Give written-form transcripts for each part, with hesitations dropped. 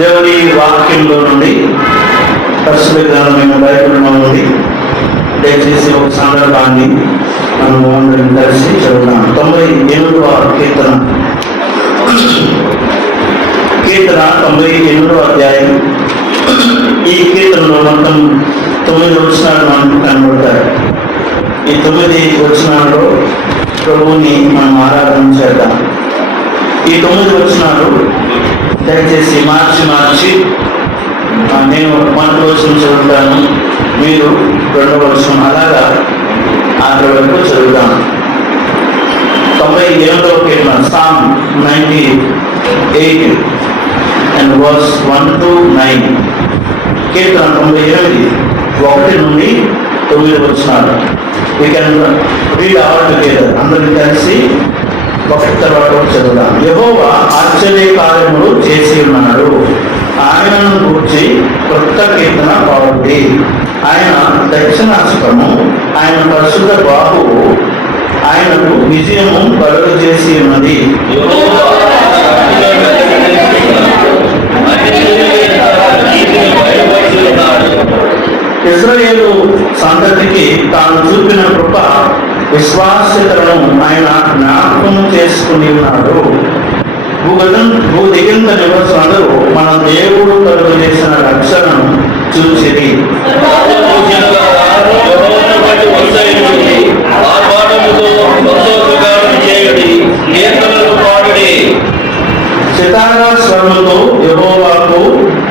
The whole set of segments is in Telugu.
దేవుడి వాక్యంలో నుండి పరిశుద్ధ గ్రంథమైన బైబిల్లో నుండి దయచేసి ఒక సందర్భాన్ని మనం అందరం కలిసి చదువుతాం. 98వ కీర్తన 98వ అధ్యాయం. ఈ కీర్తనలో మొత్తం 9 వచనాలు మనకు కనబడతాయి. ఈ 9 వచనాల్లో ప్రభువుని మనం ఆరాధన చేద్దాం. ఈ 9 వచనాలు దయచేసి మార్చి నేను 1వ వచనం చదువుతాను, మీరు 2వ వచనం, అలాగా ఆఖరి వరకు చదువుతాను. 98వ కీర్తన, సామ్ 98 and verse 1 to 9. కీర్తన 98 1 నుండి 9 వచనాలు. We can read all together. అందరూ కలిసి ఒకటి తర్వాత చదువుదాం. యెహోవా ఆశ్చర్య కార్యములు చేసి ఉన్నాడు, ఆయనను గూర్చి కొత్త కీర్తన పాడుడి. ఆయన దక్షిణాస్త్రము, ఆయన పరిశుద్ధ బాహువు ఆయనకు విజయము కలుగ చేసి ఉన్నది. ఇశ్రాయేలు సంతతికి తాను చూపిన కృప విశ్వాస్యతలను ఆయన జ్ఞాపకం చేసుకుని ఉన్నాడు. భూదిగంత నివాసులందరూ మన దేవుడు కలుగు చేసిన రక్షణను చూసిరి. సితారా స్వరముతో యెహోవాకు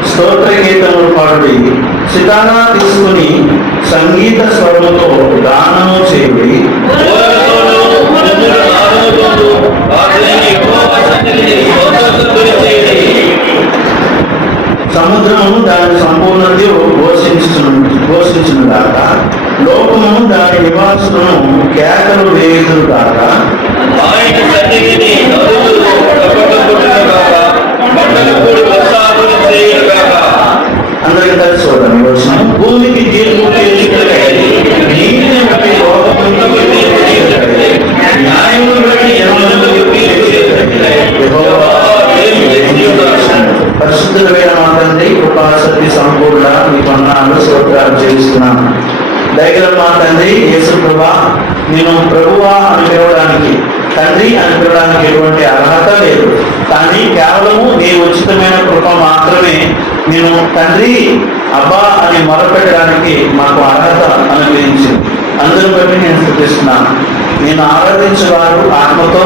స్తోత్ర గీతములు పాడుడి. సితారా తీసుకుని సంగీత స్వరముతో గానము చేయుడి. సముద్రము దాని సంపూర్ణత ఘోషించును గాక, లోకము దాని నివాసులను కేకలు వేయుదురు గాక. అందరికీ కలిసి చూడండి వచ్చిన భూమికి తీర్పు పరిశుద్ధులైన మా తండ్రి, కృపాశక్తి సంపూర్ణ మీ వందనాలు స్తోత్రాలు చెల్లిస్తున్నాను. దయగల మా తండ్రి యేసు ప్రభువా, నేను ప్రభువా అని పిలవడానికి, తండ్రి అని పిలవడానికి ఎటువంటి అర్హత లేదు. కానీ కేవలము నీ ఉచితమైన కృప మాత్రమే నేను తండ్రి అబ్బా అని మొరపెట్టడానికి మాకు అర్హత అనుగ్రహించింది. అందరూ బట్టి నేను స్తుతిస్తున్నాను. నేను ఆరాధించేవారు ఆత్మతో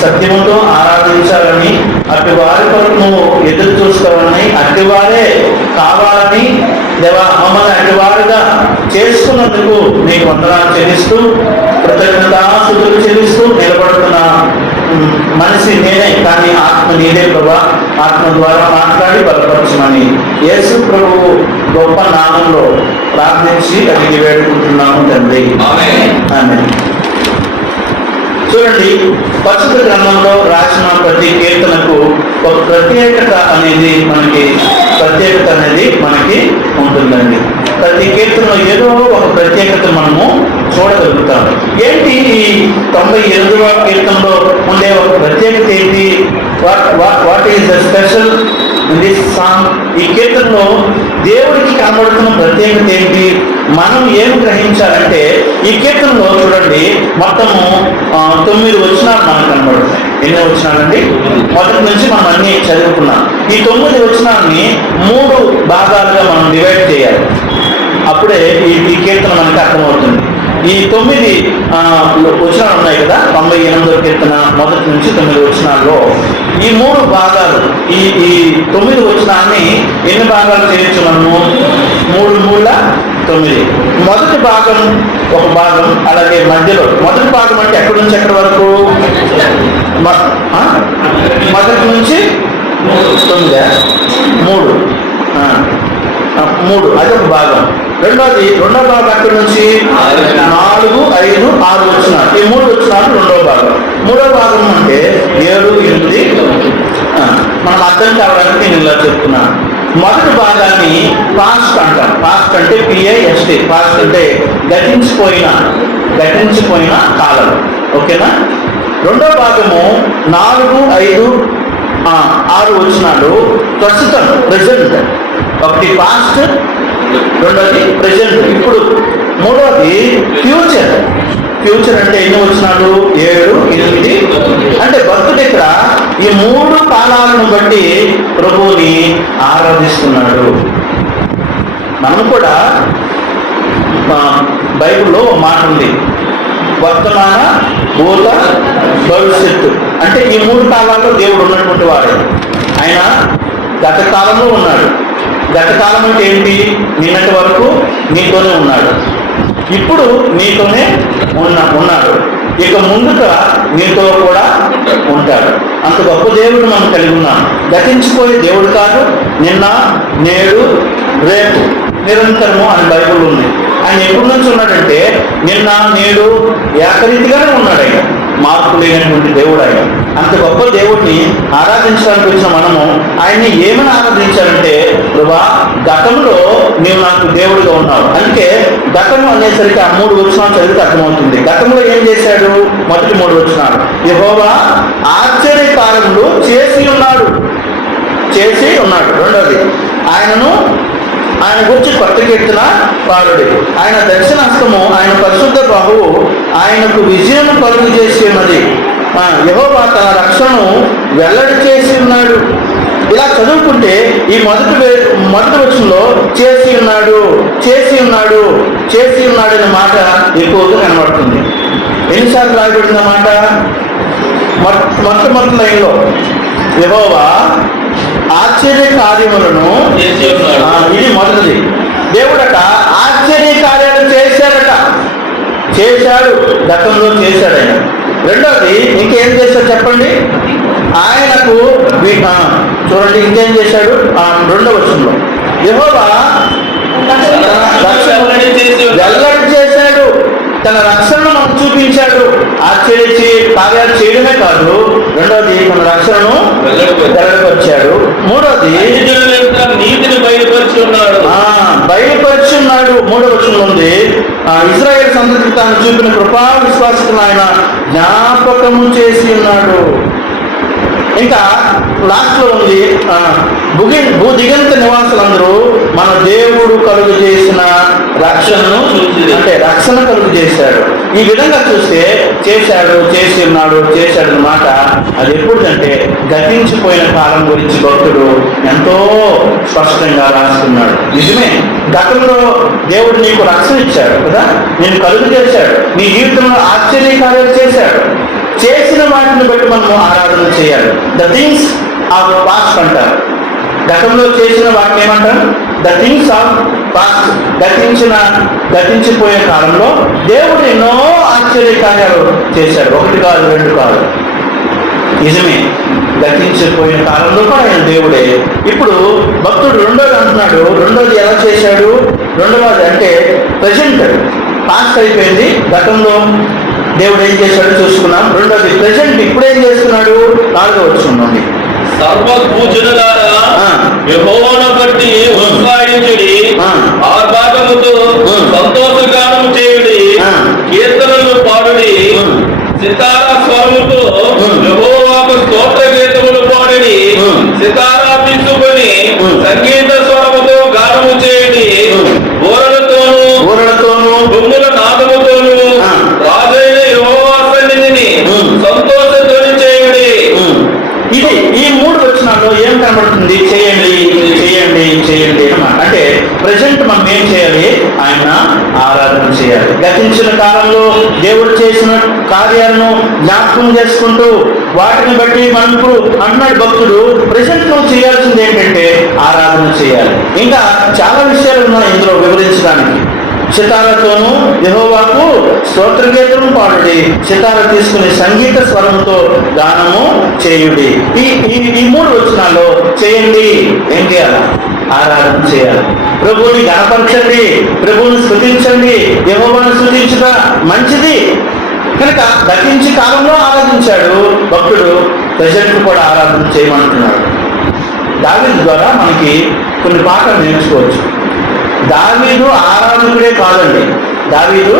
సత్యముతో ఆరాధించాలని, అటు వారి కొరకు నువ్వు ఎదురు చూస్తావని, అటువారే కావాలని దేవా మమ్మల్ని అటువారుగా చేసుకున్నందుకు నీకు వందనాలు చెల్లిస్తూ, కృతజ్ఞతాస్తుతులు చెల్లిస్తూ నిలబడుతున్న మనిషి నేనే, కానీ ఆత్మ నీదే ప్రభా. ఆత్మ ద్వారా మాట్లాడి బలపరచమని యేసు ప్రభువు గొప్ప నామంలో ప్రార్థించి అడిగి వేడుకుంటున్నాము తండ్రి, ఆమేన్. చూడండి, పరిశుద్ధ గ్రంథంలో రాసిన ప్రతి కీర్తనకు ఒక ప్రత్యేకత అనేది మనకి ఉంటుందండి. ప్రతి కీర్తనలో ఏదో ఒక ప్రత్యేకత మనము చూడగలుగుతాం. ఏంటి ఈ 98వ కీర్తనలో ఉండే ఒక ప్రత్యేకత ఏంటి? What is the special in this song? ఈ కీర్తనలో దేవుడికి కనబడుతున్న ప్రత్యేకత ఏంటి? మనం ఏం గ్రహించాలంటే ఈ కీర్తనలో చూడండి, మొత్తము 9 వచనాలు మనకు కనబడుతాయి. ఎన్ని వచనాలండి? మొదటి నుంచి మనం అన్ని చదువుకున్నాం. ఈ 9 వచనాలని 3 భాగాలుగా మనం డివైడ్ చేయాలి. అప్పుడే ఈ కీర్తన మనకు అర్థమవుతుంది. ఈ 9 వచనాలు ఉన్నాయి కదా, 98వ కీర్తన మొదటి నుంచి 9 వచనాల్లో ఈ 3 భాగాలు, ఈ 9 వచనాన్ని ఎన్ని భాగాలు చేయొచ్చు మనము? 3 3 9. మొదటి భాగం ఒక భాగం, అలాగే మధ్యలో మొదటి భాగం అంటే ఎక్కడి నుంచి ఎక్కడి వరకు? మొదటి నుంచి 3 అది ఒక భాగం. రెండో భాగం అక్కడి నుంచి 4, 5, 6 వచనాలు. ఈ 3 వచనాలు రెండో భాగం. మూడో భాగం అంటే 7, 8. మనం అర్థం కావడానికి నేను ఇలా చెప్తున్నాను. మొదటి భాగాన్ని పాస్ట్ అంటాం. పాస్ట్ అంటే PIST. పాస్ట్ అంటే గతించిపోయిన కాలం. ఓకేనా? రెండో భాగము 4, 5, 6 వచనాలు ప్రస్తుతం ప్రెజెంట్. ఒకటి పాస్ట్, రెండోది ప్రెజెంట్ ఇప్పుడు, మూడోది ఫ్యూచర్. ఫ్యూచర్ అంటే ఎన్ని వచనాలు? 7, 8. అంటే భక్తుడు ఇక్కడ ఈ 3 కాలాలను బట్టి ప్రభువుని ఆరాధిస్తున్నాడు. మనం కూడా బైబిల్లో మాట ఉంది, వర్తమాన, భూత, భవిష్యత్తు. అంటే ఈ 3 కాలాల్లో దేవుడు ఉన్నటువంటి వాడు. ఆయన గత కాలంలో ఉన్నాడు. గత కాలం అంటే ఏంటి? నిన్నటి వరకు నీతోనే ఉన్నాడు, ఇప్పుడు నీతోనే ఉన్నాడు, ఇక ముందుగా నీతో కూడా ఉంటాడు. అంత గొప్ప దేవుడు మనం కలిగి ఉన్నాం. గతించిపోయే దేవుడు కాదు. నిన్న, నేడు, రేపు నిరంతరము అని బైబిల్ ఉంది. ఆయన ఎప్పటి నుంచి ఉన్నాడంటే నిన్న, నేడు ఏకరీతిగానే ఉన్నాడు. ఆయన మార్పు లేనటువంటి దేవుడు. ఆయన అంత గొప్ప దేవుడిని ఆరాధించడానికి వచ్చిన మనము ఆయన్ని ఏమని ఆరాధించాలంటే, ప్రభా గతంలో నీవు నాకు దేవుడిగా ఉన్నావు. అందుకే గతము అనేసరికి ఆ 3 వచనాలు చదివితే అర్థమవుతుంది. గతంలో ఏం చేశాడు? మొదటి 3 వచనాలు, యెహోవా ఆశ్చర్యకార్యములు చేసి ఉన్నాడు. రెండోది, ఆయన గురించి కొత్త కీర్తన పాడుడి. ఆయన దక్షిణ హస్తము, ఆయన పరిశుద్ధ బాహువు ఆయనకు విజయం కలుగు చేసి ఉన్నది. యెహోవా తన రక్షణను వెల్లడి చేసి ఉన్నాడు. ఇలా చదువుకుంటే ఈ మొదటి వచనంలో చేసి ఉన్నాడు అనే మాట ఎక్కువగా కనబడుతుంది. ఎన్నిసార్లు రాయబడిన మాట? మొట్టమొదటి లైన్లో యెహోవా ఆశ్చర్య కార్యములను ఇది మొదటిది. దేవుడట ఆశ్చర్య కార్యాలు చేశాడు, గతంలో చేశాడు ఆయన. రెండోది, ఇంకేం చేశాడు చెప్పండి? ఆయనకు చూడండి ఇంకేం చేశాడు? 2వ వచనంలో యెహోవా వెల్లడి చేశాడు, తన రక్షణను మనకు చూపించాడు. ఆశ్చర్య కార్యాలు చేయడమే కాదు, రెండోది తన రక్షణను వెల్లడిపరిచాడు. మూడోది నీతిని బయలుపరుచున్నాడు. 3వ వచనంలో ఉంది, ఇశ్రాయేలు సంతతికి తాను చూపిన కృపా విశ్వాసకులను ఆయన జ్ఞాపకము చేసి ఉన్నాడు. ఇంకా లాస్ట్ లో ఉంది, భూదిగంత నివాసులందరూ మన దేవుడు కలుగు చేసిన రక్షణను అంటే రక్షణ కలుగు చేశాడు. ఈ విధంగా చూస్తే చేసి ఉన్నాడు అన్నమాట. అది ఎప్పుడంటే గతించిపోయిన కాలం గురించి భక్తుడు ఎంతో స్పష్టంగా రాస్తున్నాడు. నిజమే, గతంలో దేవుడు నీకు రక్షణ ఇచ్చాడు కదా, నేను కలుగు చేశాడు, నీ జీవితంలో ఆశ్చర్యకార్యాలు చేశాడు. చేసిన వాటిని బట్టి మనము ఆరాధన చేయాలి. ద థింగ్స్ ఆఫ్ పాస్ట్ అంటారు. గతంలో చేసిన వాటిని ఏమంటారు? The things of past. గతించిపోయే కాలంలో దేవుడు ఎన్నో ఆశ్చర్యకార్యాలు చేశాడు. 1 కాదు, 2 కాదు. నిజమే, గతించిపోయిన కాలంలో కూడా ఆయన దేవుడే. ఇప్పుడు భక్తుడు రెండోది అంటున్నాడు. రెండోది ఎలా చేశాడు? రెండవది అంటే ప్రజెంట్, పాస్ట్ అయిపోయింది. గతంలో దేవుడు ఏం చేశాడు చూసుకున్నాం. రెండోది ప్రజెంట్, ఇప్పుడు ఏం చేస్తున్నాడు? 4వ వచనం, సర్వభూజనులారా యెహోవాను బట్టి ఉత్సాహించుడి, ఆర్భాటముతో సంతోషగానం చేయుడి, కీర్తనలు పాడుడి, సితారా స్వరముతో యెహోవాకు స్తోత్ర గీతములు పాడుడి, సితారా తీసుకొని సంగీత స్వరముతో గానము చేయుడి, ఊరలతోనూ దుమ్ముల నాదముతోనూ రాజైన యెహోవా సన్నిధిని సంతోషధ్వని చేయుడి. ఇది ఈ 3 వచనాల్లో ఏం కనబడుతుంది? చేయండి అన్నమాట. అంటే ప్రజెంట్ మనం ఏం చేయాలి? ఆయన ఆరాధన చేయాలి. గతించిన కాలంలో దేవుడు చేసిన కార్యాలను జ్ఞాపకం చేసుకుంటూ వాటిని బట్టి మనం ఇప్పుడు అంటున్నాడు భక్తుడు, ప్రజెంట్ నువ్వు చేయాల్సింది ఏంటంటే ఆరాధన చేయాలి. ఇంకా చాలా విషయాలు ఉన్నాయి ఇందులో వివరించడానికి. సితారతోనూ యెహోవాకు స్తోత్రగీతము పాడుడి, సితార తీసుకుని సంగీత స్వరంతో గానము చేయుడి. ఈ 3 వచనాల్లో చేయండి. ఏం చేయాలి? ఆరాధన చేయాలి. ప్రభువుని గణపరచండి, ప్రభువుని స్తుతించండి. యెహోవాను స్తుతించుట మంచిది కనుక గతించి కాలంలో ఆరాధించాడు భక్తుడు, ప్రజెంట్ కూడా ఆరాధన చేయమంటున్నాడు. దావీదు ద్వారా మనకి కొన్ని పాఠాలు నేర్చుకోవచ్చు. దావీదు ఆరాధకుడే కాదండి, దావీదు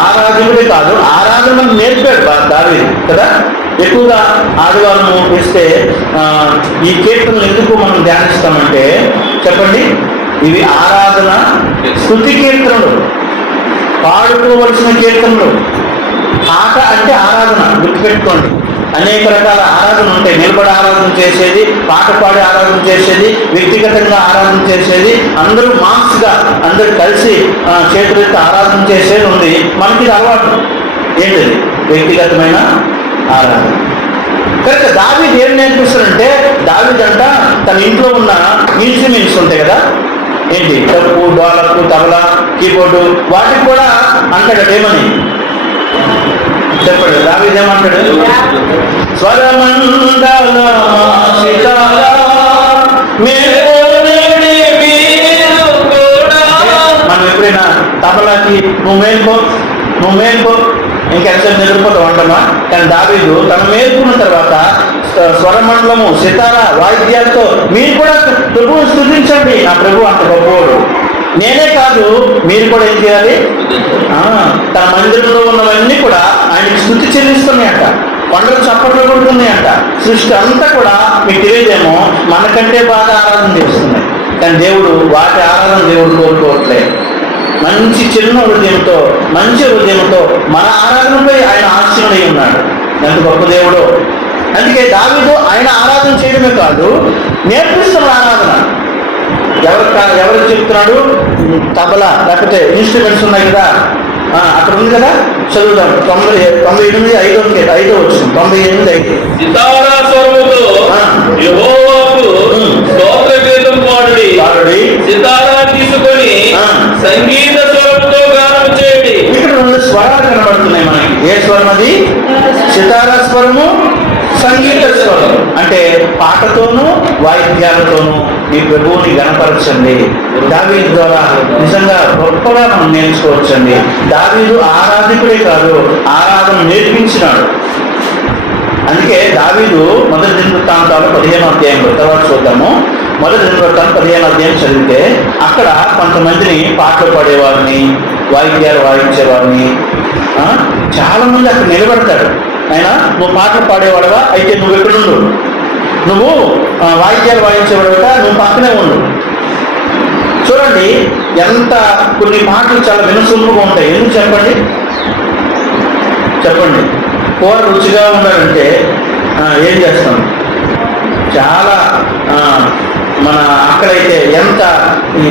ఆరాధకుడే కాదు, ఆరాధన నేర్పాడు దావీదు కదా. ఎక్కువగా ఆదివారం ఇస్తే ఈ కీర్తనలు ఎందుకు మనం ధ్యానిస్తామంటే చెప్పండి, ఇవి ఆరాధన స్తుతి కీర్తనలు, పాడుకోవలసిన కీర్తనలు. పాట అంటే ఆరాధన, గుర్తుపెట్టుకోండి. అనేక రకాల ఆరాధన ఉంటాయి. నిలబడి ఆరాధన చేసేది, పాట పాడి ఆరాధన చేసేది, వ్యక్తిగతంగా ఆరాధన చేసేది, అందరూ మాస్గా అందరూ కలిసి చేతులెత్తి ఆరాధన చేసేది ఉంది. మనకి ఇది అలవాటు. ఏంటిది? వ్యక్తిగతమైన ఆరాధన. కనుక దావీదు ఏం నేర్పిస్తాడంటే, దావీదంట తన ఇంట్లో ఉన్న ఇన్స్ట్రుమెంట్స్ ఉంటాయి కదా, ఏంటి డప్పు, డోలకు, తబలా, కీబోర్డు, వాటికి కూడా అంటాడు ఏమని చెప్పండి. దావీదు ఏమంటాడు? స్వరమండల మనం ఎప్పుడైనా తబలాకి నువ్వు మేల్కో ఇంకెంతసేపు నిద్రపోతావు అంటామా? కానీ దావీదు తన మేల్కున్న తర్వాత స్వరమండలము, సితార వాయిద్యాలతో మీరు కూడా ప్రభువుని స్తుతించండి. నా ప్రభు అంత గొప్పవాడు. నేనే కాదు, మీరు కూడా ఏం చేయాలి? తన మందిరంలో ఉన్నవన్నీ కూడా ఆయనకి స్తుతి చెల్లిస్తున్నాయంట. కొండలు చప్పట్లు కొడుతున్నాయంట. సృష్టి అంతా కూడా మీకు తెలియదేమో మనకంటే బాగా ఆరాధన చేస్తున్నాయి. కానీ దేవుడు వాటి ఆరాధన దేవుడు కోరుకోవట్లేదు. మంచి చిన్న హృదయంతో, మంచి హృదయంతో మన ఆరాధనపై ఆయన ఆశీనుడై ఉన్నాడు. ఎంత గొప్ప దేవుడు. అందుకే దావీదు ఆయన ఆరాధన చేయడమే కాదు, నేర్పిస్తున్న ఆరాధన. ఎవరికి చెప్తున్నాడు? తబలా లేకపోతే ఇన్స్ట్రుమెంట్స్ ఉన్నాయి కదా, అక్కడ ఉంది కదా, చదువుదాం. 98:5 వచ్చింది. 98:5 సితారా స్వరముతో యెహోవాకు స్తోత్ర గీతం పాడుడి, సితారా తీసుకొని సంగీత స్వరముతో గానం చేయండి. ఇక్కడ 2 స్వరాలు కనబడుతున్నాయి మనకి. ఏ స్వరం అది? సితారా స్వరము, సంగీత స్వరం. అంటే పాటతోనూ వాయిద్యాలతోనూ మీ ప్రభువుని గణపరచండి. దావీదు ద్వారా నిజంగా గొప్పగా మనం నేర్చుకోవచ్చండి. దావీదు ఆరాధకుడే కాదు, ఆరాధన నేర్పించినాడు. అందుకే దావీదు మొదటి దినవృత్తాంతాలు 15వ అధ్యాయంలో తర్వాత చూద్దాము. మొదటి దినవృత్తాంతం 15వ అధ్యాయం చదివితే అక్కడ కొంతమందిని పాటలు పాడేవారిని, వాయిద్యాలు వాయించేవారిని, చాలా మంది అక్కడ నిలబడతాడు. ఆయన నువ్వు పాటలు పాడేవాడవా, అయితే నువ్వు ఎక్కడుండు, నువ్వు వాయిద్యాలు వాయించేవాడవా, నువ్వు పక్కనే ఉండు. చూడండి ఎంత కొన్ని పాటలు చాలా వినసొంపుగా ఉంటాయి. ఎందుకు చెప్పండి. కూర రుచిగా ఉండాలంటే ఏం చేస్తాం? చాలా మన అక్కడైతే ఎంత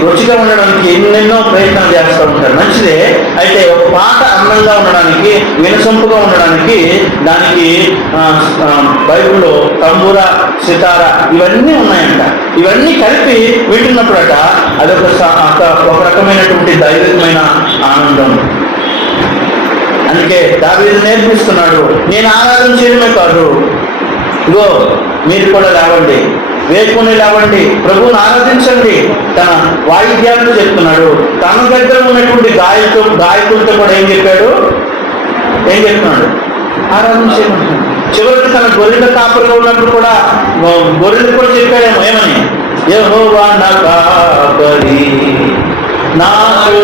రుచిగా ఉండడానికి ఎన్నెన్నో ప్రయత్నాలు చేస్తూ ఉంటారు. మంచిదే. అయితే ఒక పాట అందంగా ఉండడానికి, వినసొంపుగా ఉండడానికి దానికి బైబిల్లో తంబూర, సితార ఇవన్నీ ఉన్నాయంట. ఇవన్నీ కలిపి వింటున్నప్పుడట ఒక రకమైనటువంటి దైవికమైన ఆనందం. అందుకే దావీదు నేర్పిస్తున్నాడు, నేను ఆరాధన చేయడమే కాదు, ఇగో మీరు కూడా లేవండి, వేసుకుని లేవండి, ప్రభువుని ఆరాధించండి. తన వాయిద్యాలతో చెప్తున్నాడు. తన దగ్గర ఉన్నటువంటి గాయకులతో కూడా ఏం చెప్తున్నాడు? ఆరాధన చేయమంటున్నాడు. చివరికి తన గొర్రెల కాపరిగా ఉన్నప్పుడు కూడా గొర్రెలు కూడా చెప్పాడేమో ఏమని? యెహోవా నా కాపరి నాకు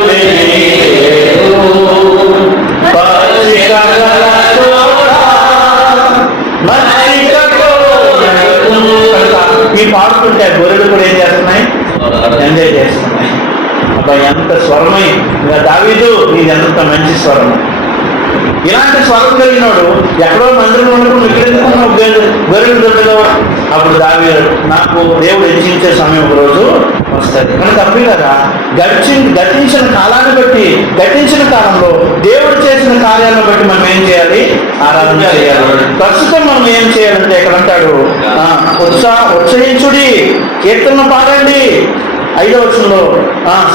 ఈ పాడుతుంటే గొర్రెలు కూడా ఏం చేస్తున్నాయి? ఎంజాయ్ చేస్తున్నాయి. అబ్బా ఎంత స్వరమై దావీదు, నీది ఎంత మంచి స్వరం. ఇలాంటి స్వరం కలిగినాడు ఎక్కడో మందిరంలో ఉన్నప్పుడు విక్రించుకున్నావు గొర్రెల దొడ్డలో. అప్పుడు దావీదు, నాకు దేవుడు హెచ్చించే సమయం ఒక రోజు వస్తుంది. కనుక తప్పి కదా, గతించిన కాలాన్ని బట్టి, గతించిన కాలంలో దేవుడు చేసిన కార్యాలను బట్టి మనం ఏం చేయాలి? ఆరాధన చేయాలి. ప్రస్తుతం మనం ఏం చేయాలంటే ఇక్కడ అంటాడు, ఉత్సహించుడి, కీర్తన పాడండి, 5వ వచనంలో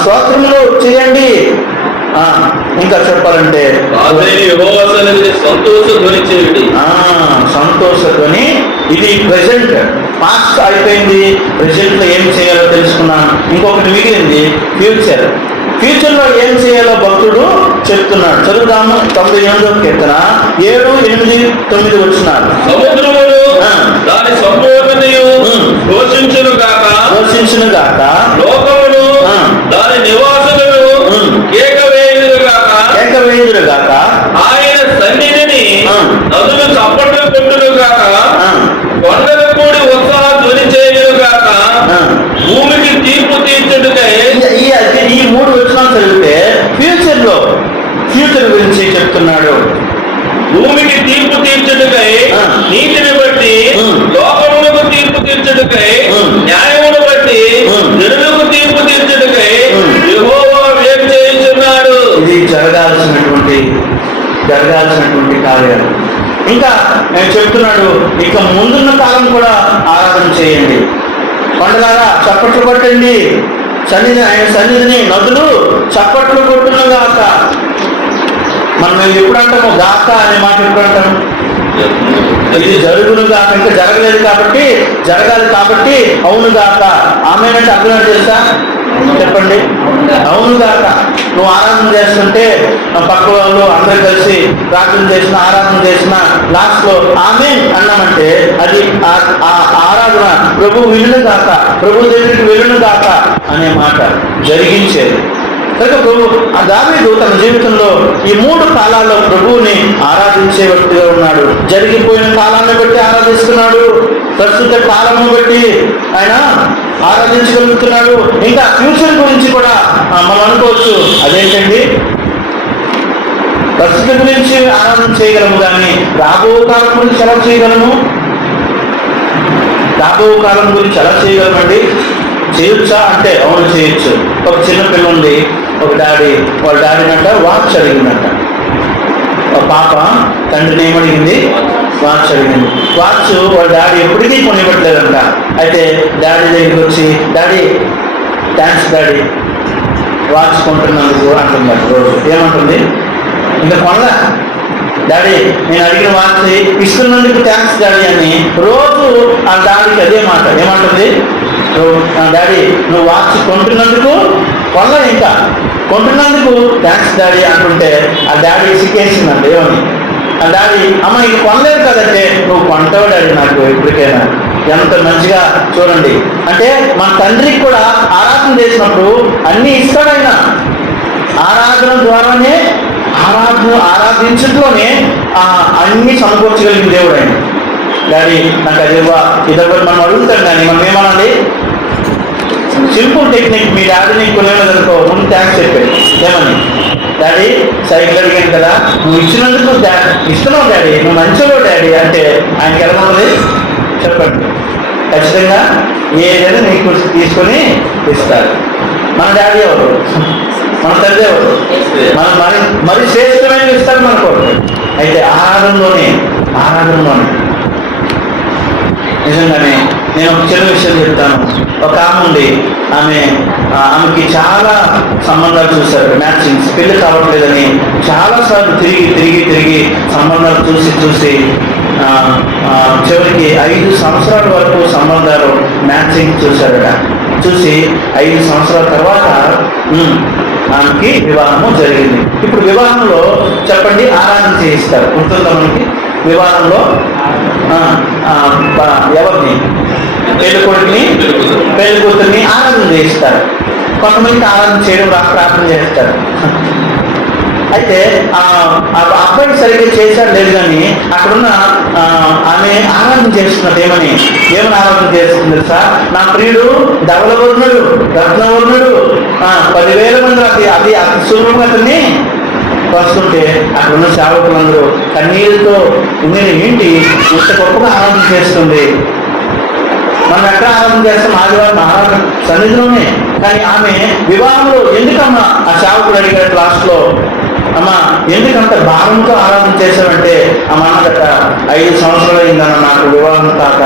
స్తోత్రములు చేయండి. ఇంకా చెప్పాలంటే సంతోషధ్వని. ఇది ప్రెజెంట్, పాస్ట్ అయిపోయింది. ప్రెజెంట్ లో ఏం చేయాలో తెలుసుకున్నాం. ఇంకొకటి మిగిలింది ఫ్యూచర్ లో ఏం చేయాలో భక్తుడు చెప్తున్నాడు. చదువుదాము. 98వ కీర్తన 7, 8, 9 వచనాలు. సముద్రమును దాని సంపూర్ణతయు ఘోషించును గాక, లోకమును దాని నివాసులను ఏకవేయుదురు చెప్తున్నాడు. భూమికి తీర్పు తీర్చుటకై నీతిని బట్టి, లోకములకు తీర్పు తీర్చుటకై న్యాయమును బట్టి, జనులకు తీర్పు తీర్చుటకై యెహోవా వేరు చేయుచున్నాడు. ఇది జరగాల్సినటువంటి కార్యాలు. ఇంకా నేను చెప్తున్నాడు, ఇక ముందున్న కాలం కూడా ఆరాధన చేయండి. కొండలారా చప్పట్లు కొట్టండి, ఆయన సన్నిధిని నదులు చప్పట్లు కొట్టునుగాక. మనం ఎప్పుడు అంటాము గాక అనే మాట ఎప్పుడు అంటాము? ఇది జరుగును గాక, ఇంకా జరగలేదు కాబట్టి జరగాలి కాబట్టి అవును గాక. ఆమెనంటే అర్థం తెలుసా? చెప్పండి. అవును గాక. నువ్వు ఆరాధన చేస్తుంటే పక్క వాళ్ళు అందరూ కలిసి ప్రార్థన చేసిన ఆరాధన చేసిన లాస్ట్ లో ఆమేన్ అన్నామంటే అది ఆరాధన ప్రభు విలును గాక, ప్రభు దగ్గరికి వెళ్ళును గాక అనే మాట జరిగించేది. కనుక ప్రభు ఆ దావీదు తన జీవితంలో ఈ 3 కాలాల్లో ప్రభువుని ఆరాధించే వ్యక్తిగా ఉన్నాడు. జరిగిపోయిన కాలాన్ని బట్టి ఆరాధిస్తున్నాడు, ప్రస్తుత కాలమును బట్టి ఆయన ఆరాధించగలుగుతున్నాడు. ఇంకా ఫ్యూచర్ గురించి కూడా మనం అనుకోవచ్చు, అదేంటండి ప్రస్తుత గురించి ఆరాధన చేయగలము కానీ రాబో కాలం గురించి ఎలా చేయగలము? రాబో కాలం గురించి ఎలా చేయగలమండి? చేయొచ్చా అంటే అవును చేయొచ్చు. ఒక చిన్న పిల్ల ఉంది, ఒక వాళ్ళ డాడీనంట వాచ్ అడిగిందంట. ఒక పాప తండ్రిని ఏమడిగింది? వాచ్ అడిగింది. వాచ్ వాళ్ళ డాడీ ఎప్పటికీ కొనిపెట్టలేదంట. అయితే డాడీ దగ్గరికి వచ్చి, డాడీ థ్యాంక్స్ డాడీ వాచ్ కొంటున్నందుకు అంటున్నాడు. రోజు ఏమంటుంది? ఇంకా కొనలా డాడీ, నేను అడిగిన వాచ్ ఇస్తున్నందుకు థ్యాంక్స్ డాడీ అని రోజు ఆ డాడీకి అదే మాట. ఏమంటుంది? డాడీ నువ్వు వాచ్ కొంటున్నందుకు, కొనలా ఇంకా కొంటున్నందుకు థ్యాంక్స్ డాడీ అంటుంటే ఆ డాడీ సిక్కేసిందండి. ఏమని? ఆ డాడీ అమ్మ ఇది కొనలేదు కదంటే, నువ్వు కొంటావు డాడీ నాకు ఎప్పటికైనా. ఎంత మంచిగా చూడండి. అంటే మన తండ్రికి కూడా ఆరాధన చేసినప్పుడు అన్నీ ఇస్తాడైనా. ఆరాధన ద్వారానే ఆరాధించట్లోనే అన్నీ సమకూర్చగలిగిన దేవుడు ఆయన. డాడీ నాకు అది ఇదొకటి మనం అడుగుతాం కానీ మనం ఏమనాలి? Simple technique. మీ డాడీని కొనేదనుకో ముందు థ్యాంక్స్ చెప్పాడు. ఏమని? డాడీ సైకిల్ అడిగాను కదా, నువ్వు ఇచ్చినందుకు ఇస్తున్నావు డాడీ, నువ్వు మంచిగా డాడీ అంటే ఆయనకి ఎలా ఉంటుంది చెప్పండి? ఖచ్చితంగా ఏదైనా నీకు తీసుకొని ఇస్తారు. మన డాడీ ఎవరు? మన తండ్రి ఎవరు? మన మరి శ్రేష్టమైన ఇస్తారు మనకు. అయితే ఆరాధనలోనే నిజంగానే నేను ఒక చిన్న విషయం చెప్తాను. ఒక ఆమె ఉంది, ఆమెకి చాలా సంబంధాలు చూశారు, మ్యాచింగ్స్, పెళ్లి కావట్లేదని చాలాసార్లు తిరిగి సంబంధాలు చూసి చివరికి 5 సంవత్సరాల వరకు సంబంధాలు మ్యాచింగ్ చూశారట. చూసి 5 సంవత్సరాల తర్వాత ఆమెకి వివాహము జరిగింది. ఇప్పుడు వివాహంలో చెప్పండి ఆరాధన చేయిస్తారు. గుర్తుందా మనకి? వివాహంలో ఎవరిని? పెళ్లి కొడుకుని పెళ్లి కూతుర్ని ఆరాధన చేయిస్తారు. కొంతమందికి ఆరాధన చేయడం ప్రార్థన చేస్తారు. అయితే ఆ అబ్బాయి సరిగ్గా చేశాడు లేదు కానీ అక్కడున్న ఆమె ఆరాధన చేస్తున్నది. ఏమని ఆరాధన చేస్తుంది తెలుసా? నా ప్రియుడు ధవలవర్ణుడు, రత్నవర్ణుడు, 10,000 మంది అది అతి సులభంగా అతన్ని వస్తుంటే అక్కడున్న సేవకులందరూ కన్నీళ్ళతో నేను ఏంటి ఇంత గొప్పగా ఆరాధన చేస్తుంది. మనం ఎక్కడ ఆరాధన చేస్తాం? ఆదివారం ఆరాధన సన్నిధిలోనే. కానీ ఆమె వివాహంలో ఎందుకమ్మా ఆ సేవకుడు అడిగాడు లాస్ట్లో, అమ్మా ఎందుకంత భావంతో ఆరాధన చేశావంటే ఆ అన్నగట్ట 5 సంవత్సరాలు అయిందన్న నాకు వివాహం కాక,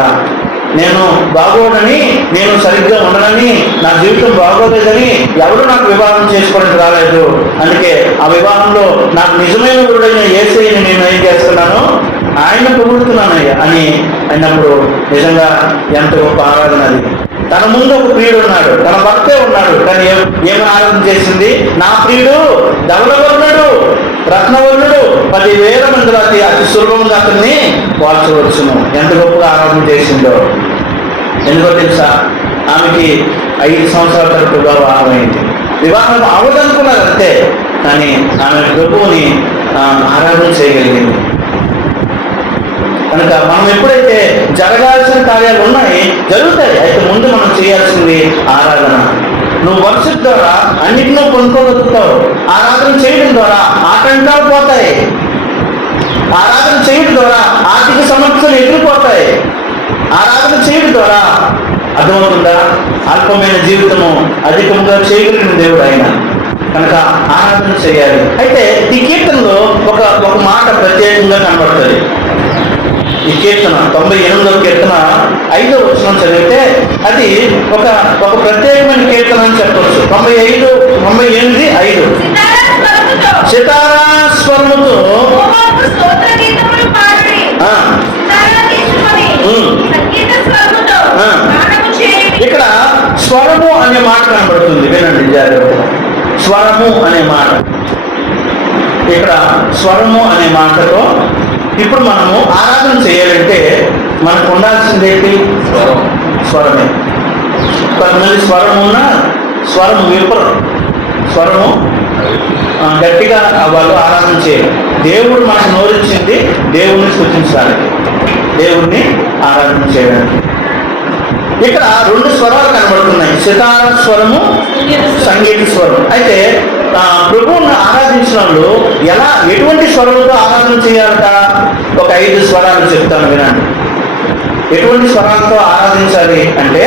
నేను బాగోడని, నేను సరిగ్గా ఉండనని, నా జీవితం బాగోలేదని ఎవరు నాకు వివాహం చేసుకోవడానికి రాలేదు. అందుకే ఆ వివాహంలో నాకు నిజమైన గురుడైన యేసయ్యని నేను ఏం చేస్తున్నాను? ఆయన పొగుడుతున్నానయ్యా అని అన్నప్పుడు నిజంగా ఎంత గొప్ప ఆరాధన అది. తన ముందు ఒక ప్రియుడు ఉన్నాడు, తన భర్తే ఉన్నాడు, కానీ ఏమి ఆరాధన చేసింది? నా ప్రియుడు ధవలవర్ణుడు, రత్నవర్ణుడు, 10,000 మందిలో అతి సులభంగా అతన్ని వాల్చవచ్చును. ఎంత గొప్పగా ఆరాధన చేసిందో. ఎందుకో తెలుసా? ఆమెకి 5 సంవత్సరాల తర్వాత వివాహం అయింది. వివాహం అవదనుకున్నారు అంతే, కానీ ఆమె ప్రభువుని ఆరాధన చేయగలిగింది. కనుక మనం ఎప్పుడైతే జరగాల్సిన కార్యాలు ఉన్నాయి, జరుగుతాయి. అయితే ముందు మనం చేయాల్సింది ఆరాధన. నువ్వు వర్షిప్ ద్వారా అన్నిటి నువ్వు పొందుకోగలుగుతావు. ఆరాధన చేయడం ద్వారా ఆటంకాలు పోతాయి. ఆరాధన చేయడం ద్వారా ఆర్థిక సమస్యలు ఎదురుపోతాయి. ఆరాధన చేయడం ద్వారా అర్థమవుతుందా, అల్పమైన జీవితము అధికంగా చేయగలిగిన దేవుడు ఆయన. కనుక ఆరాధన చేయాలి. అయితే ఈ కీర్తనలో ఒక మాట ప్రత్యేకంగా కనబడుతుంది. ఈ కీర్తన 98వ కీర్తన 5వ వచనం చదివితే అది ఒక ప్రత్యేకమైన కీర్తన అని చెప్పవచ్చు. 98:5 సితారా స్వరముతో ఇక్కడ స్వరము అనే మాట కనబడుతుంది. వినండి జాగ్రత్త. స్వరము అనే మాట, ఇక్కడ స్వరము అనే మాటతో ఇప్పుడు మనము ఆరాధన చేయాలంటే మనకు ఉండాల్సింది ఏంటి? స్వరమే. కొంతమంది స్వరము ఉన్న స్వరము విఫలం, స్వరము గట్టిగా వాళ్ళు ఆరాధన చేయాలి. దేవుడు మనకు నోరించింది దేవుణ్ణి స్తుతించడానికి, దేవుణ్ణి ఆరాధన చేయడానికి. ఇక్కడ 2 స్వరాలు కనబడుతున్నాయి, సితార స్వరము, సంగీత స్వరం. అయితే ప్రభువును ఆరాధించడంలో ఎటువంటి స్వరంతో ఆరాధన చేయాలట? ఒక 5 స్వరాలు చెప్తాను, వినండి. ఎటువంటి స్వరాలతో ఆరాధించాలి అంటే,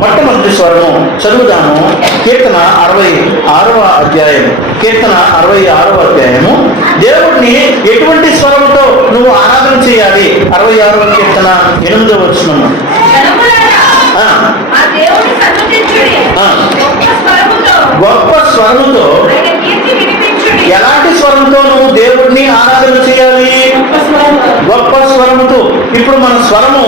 మొట్టమొదటి స్వరము చదువుదాము. కీర్తన 66వ అధ్యాయం, కీర్తన 66వ అధ్యాయము. దేవుడిని ఎటువంటి స్వరంతో నువ్వు ఆరాధన చేయాలి? 66వ కీర్తన 8వ వచనము. గొప్ప స్వరముతో, ఎలాంటి స్వరంతో నువ్వు దేవుడిని ఆరాధన చేయాలి? గొప్ప స్వరముతో. ఇప్పుడు మన స్వరము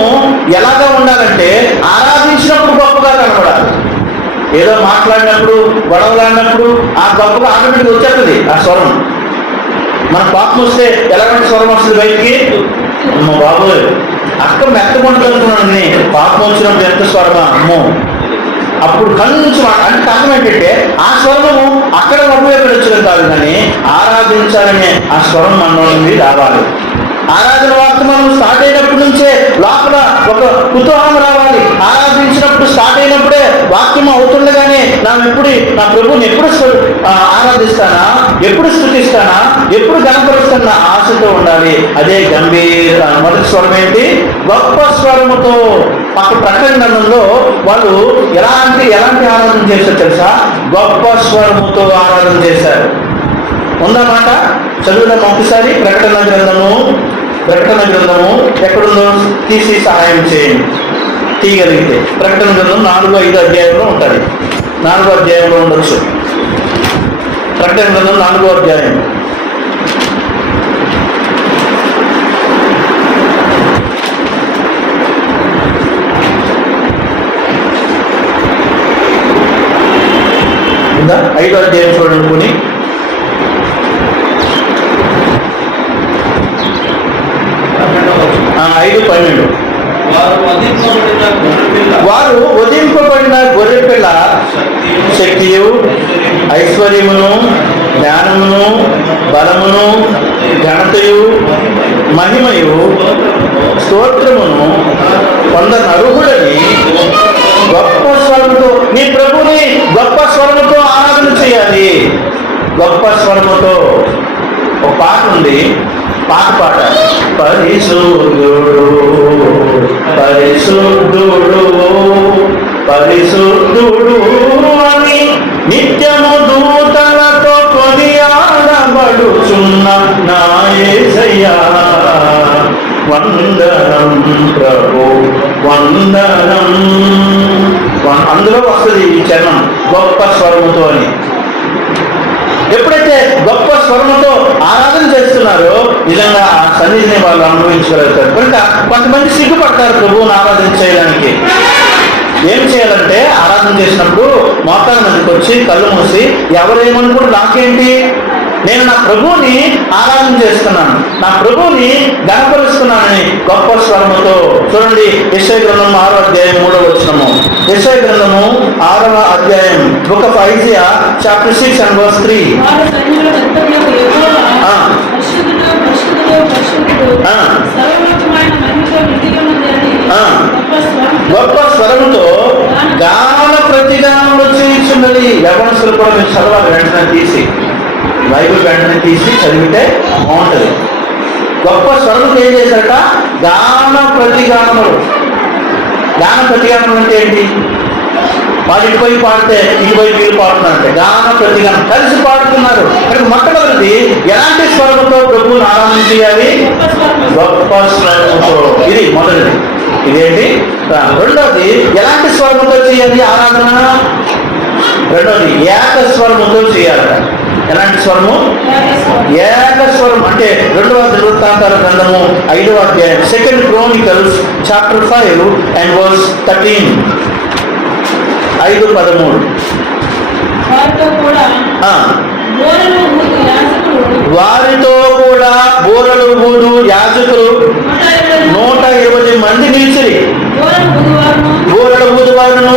ఎలాగా ఉండాలంటే ఆరాధించినప్పుడు గొప్పగా కనబడాలి. ఏదో మాట్లాడినప్పుడు, గొడవలాడినప్పుడు ఆ గొప్పగా ఆటోమేటిక్ వచ్చేస్తుంది ఆ స్వరం. మన పాపం వస్తే ఎలాంటి స్వరం వస్తుంది బయటికి? అమ్మ బాబోయ్, అక్క మెత్తకుంటున్నాను, పాపం వచ్చినప్పుడు ఎంత స్వరమా అమ్మో. అప్పుడు కళ్ళు నుంచి అంటే అర్థం ఏంటంటే ఆ స్వరము అక్కడ ఉపయోగించడం కాదు, కానీ ఆరాధించాలనే ఆ స్వరం మన నుండి రావాలి. ఆరాధన వర్తమానం స్టార్ట్ అయినప్పటి నుంచే లోపల ఒక కుతూహలం రావాలి. ఆరాధించినప్పుడు స్టార్ట్ అయినప్పుడే వాక్యం అవుతుండగానే నా ప్రభువుని ఎప్పుడు ఆరాధిస్తానా, ఎప్పుడు స్తుతిస్తానా, ఎప్పుడు గణపరుస్తానా ఆశతో ఉండాలి. అదే గంభీర. మొదటి స్వరం ఏంటి? గొప్ప స్వరముతో. పక్క ప్రకటనలో వాళ్ళు ఎలాంటి ఆరాధన చేశారు తెలుసా? గొప్ప స్వరముతో ఆరాధన చేశారు. ఉందన్నమాట. చదువుదాం ఒకసారి. ప్రకటన గ్రంథము ఎక్కడుందో తీసి సహాయం చేయండి, తీయగలిగితే. ప్రకటన గ్రంథం 4-5 అధ్యాయంలో ఉంటుంది. 4వ అధ్యాయంలో ఉండొచ్చు. ప్రకటన గ్రంథం 4వ అధ్యాయం. ఉందా? 5వ అధ్యాయం చూడనుకుని 5:12. వారు వధింపబడిన గొర్రెపిల్ల శక్తియు, ఐశ్వర్యమును, జ్ఞానమును, బలమును, ఘనతయు, మహిమయు, స్తోత్రమును పొందనర్హుడని గొప్ప స్వరముతో, నీ ప్రభుని గొప్ప స్వరముతో ఆరాధన చేయాలి. గొప్ప స్వరముతో. ఒక పాట ఉంది, పాట పరిశుద్ధుడు పరిశుద్ధుడు పరిశుద్ధుడు అని నిత్యము దూతలతో కొనియాడబడుచున్న నా యేసయ్యా వందనం ప్రభు వందనం. అందులో వస్తుంది ఈ చరణం, గొప్ప స్వరముతో అని. ఎప్పుడైతే గొప్ప స్వరముతో ఆరాధన చేస్తున్నారో నిజంగా ఆ సన్నిధిని వాళ్ళు అనుభవించగలుగుతారు. కనుక కొంతమంది సిగ్గుపడతారు ప్రభువుని ఆరాధన చేయడానికి. ఏం చేయాలంటే ఆరాధన చేసినప్పుడు మోకాళ్ళ మీదకి వచ్చి కళ్ళు మూసి ఎవరేమనుకుంటే నాకేంటి, నేను నా ప్రభువుని ఆరాధన చేస్తున్నాను, నా ప్రభువుని గణపరుస్తున్నానని గొప్ప స్వరముతో. చూడండి, యెషయా గ్రంథం 6వ అధ్యాయం 3వ వచనము. యెషయా గ్రంథము 6వ అధ్యాయం, book of Isaiah chapter 6 and verse 3. గొప్ప స్వరముతో గాన ప్రతిగానములు చేయుచున్నది రెండోది యవనస్తులు కూడా మీరు చదవాలి, వెంటనే తీసి బైబిల్ వెంటనే తీసి చదివితే బాగుంటుంది. గొప్ప స్వరములు ఏం చేశారట? గాన ప్రతిగానములు. గాన ప్రతిగానం అంటే ఏంటి? వాళ్ళు ఇటుపోయి పాడితే ఇటుపోయి వీళ్ళు పాడుతున్నారంటే గాన ప్రతిగానం, కలిసి పాడుతున్నారు. ఇక్కడ మొట్టమొదటిది ఎలాంటి స్వరముతో ప్రభువుని ఆరాధించాలి? గొప్ప స్వరముతో. ఇది మొదటిది. ఇదేంటి? రెండోది ఎలాంటి స్వరముతో చేయాలి ఆరాధన? రెండోది ఏకస్వరముతో చేయాలట. ఎలాంటి స్వరము? ఏకస్వరం. అంటే 2వ వృత్తాంతాల గ్రంథము 5వ అధ్యాయం, 2 Chronicles chapter 5 and verse 13. 5:13. వారితో కూడా బూరలు ఊదు యాజకులు 120 మంది నిలిచిరి. బూరలు ఊదువారును